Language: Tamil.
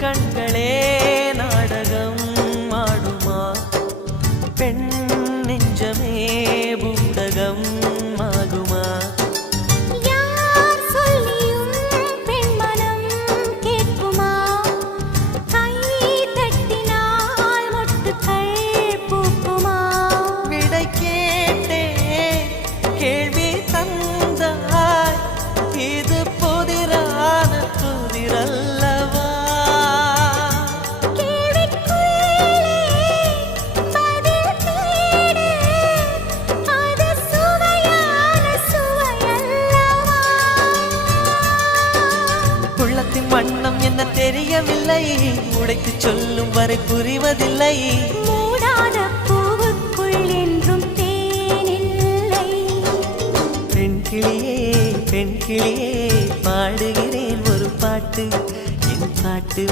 கண்களே நாடகம் ஆடுமா பெண் நெஞ்சமே பூடகம் ஆகுமா யார் சொல்லியும் பெண் மனம் கேட்குமா கை தட்டினால் மொட்டுக்கள் பூக்குமா விடை கேட்டே கேள்வி தந்தாய் இது புதிரான புதிரல்லவா உள்ளத்தின் வண்ணம் என்ன தெரியவில்லை உடைத்து சொல்லும் வரை புரிவதில்லை மூடாத பூவுக்குள் என்றும் தேனில்லை பெண் கிளியே பாடுகிறேன் ஒரு பாட்டு என் பாட்டு